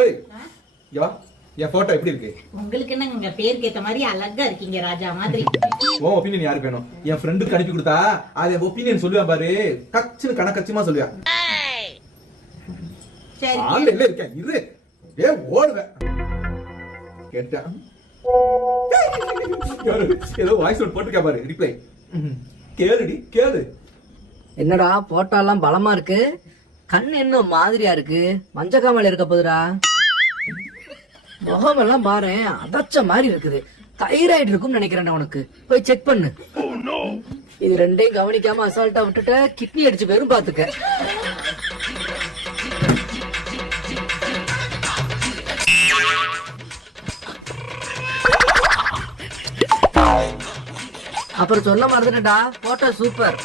ஏய் யா என் போட்டோ எப்படி இருக்கு? உங்களுக்கு என்னங்க பேருக்கு ஏத்த மாதிரி அழகா இருக்கீங்க ராஜா மாதிரி. உன் ஒப்பீனியன் யாரு வேணும்? என் ஃப்ரெண்டுக்கு அனுப்பி கொடுத்தா அது ஒப்பீனியன் சொல்லுவேன் பாரு, கச்சுன்னு கணக்கச்சியமா சொல்லுவேன். சரி ஆன்லைன்ல இருக்கேன் இரு, ஏ ஓடுவேன். கேட்டேன் ஏதோ வாய்ஸ் நோட் போட்டுருக்கா பாரு, ரிப்ளை கேளுடி கேளு. என்னடா போட்டோலாம் பலமா இருக்கு, கண் என்ன மாதிரியா இருக்கு, மஞ்ச காமல இருக்க போதுடா. முகம் எல்லாம் பாரு அதச்ச மாதிரி இருக்குது, தைராய்டு இருக்கும்னு நினைக்கிறேன். உனக்கு போய் செக் பண்ணு. இது ரெண்டையும் கவனிக்காம அசால்ட்டா விட்டுட்ட கிட்னி அடிச்சு போயிரும் பாத்துக்க. அப்புறம் சொல்ல மறந்துட்டா, போட்டோ சூப்பர்.